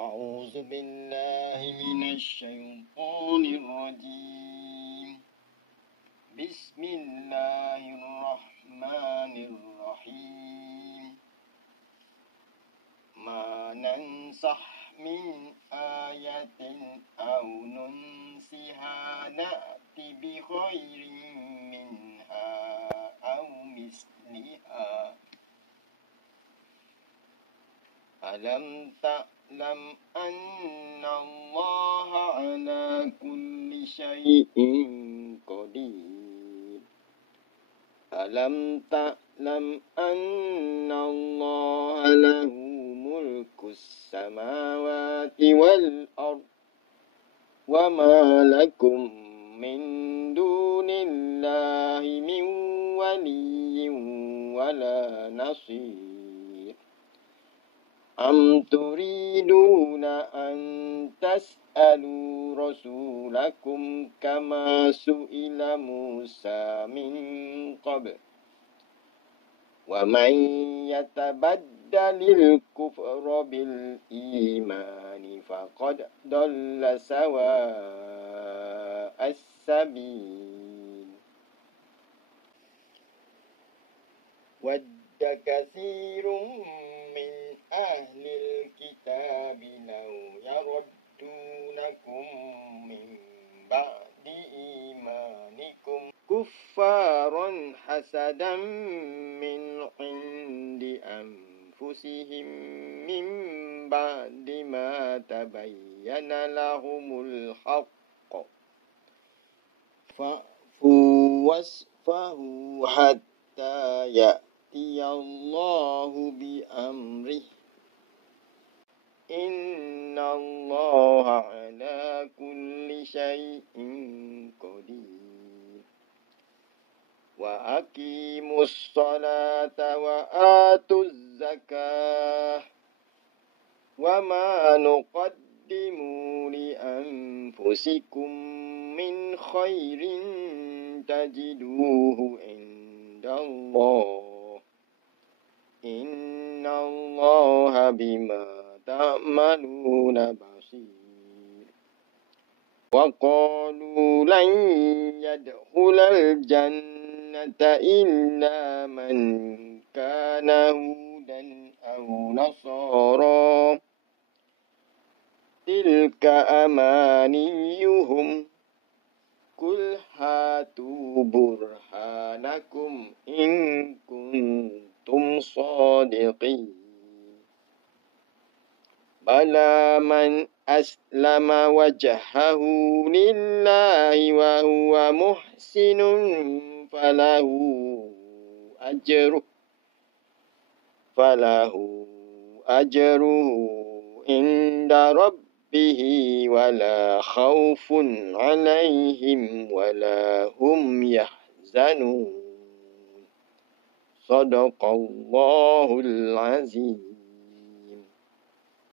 أعوذ بالله من الشيطان الرجيم. بسم الله الرحمن الرحيم. ما ننسخ من آية أو ننسها نأتي بخير منها أو مثلها. ألم تعلم أن الله على كل شيء قدير. ألم تعلم أن الله له ملك السماوات والأرض وما لكم من دون الله من ولي ولا نصير. أم تريدون أن تسألوا رسولكم كما سئل موسى من قبل ومن يتبدل الكفر بالإيمان فقد ضل سواء السبيل. ود كثير من أهل الكتاب لو يردونكم من بعد إيمانكم كفارا حسدا من عند أنفسهم من بعد ما تبين لهم الحق فاعفوا واصفحوا حتى يأتي الله بأمره إن الله على كل شيء قدير. وأقيموا الصلاة وآتوا الزكاة وما نقدموا لأنفسكم من خير تجدوه عند الله إن الله بما تعملون بصير. وقالوا لن يدخل الجنة إلا من كان هودا أو نصارى تلك أمانيهم قل هاتوا برهانكم إن كنتم صادقين. بلى من أسلم وجهه لله وهو محسن فله أجره عند ربه ولا خوف عليهم ولا هم يحزنون. صدق الله العظيم.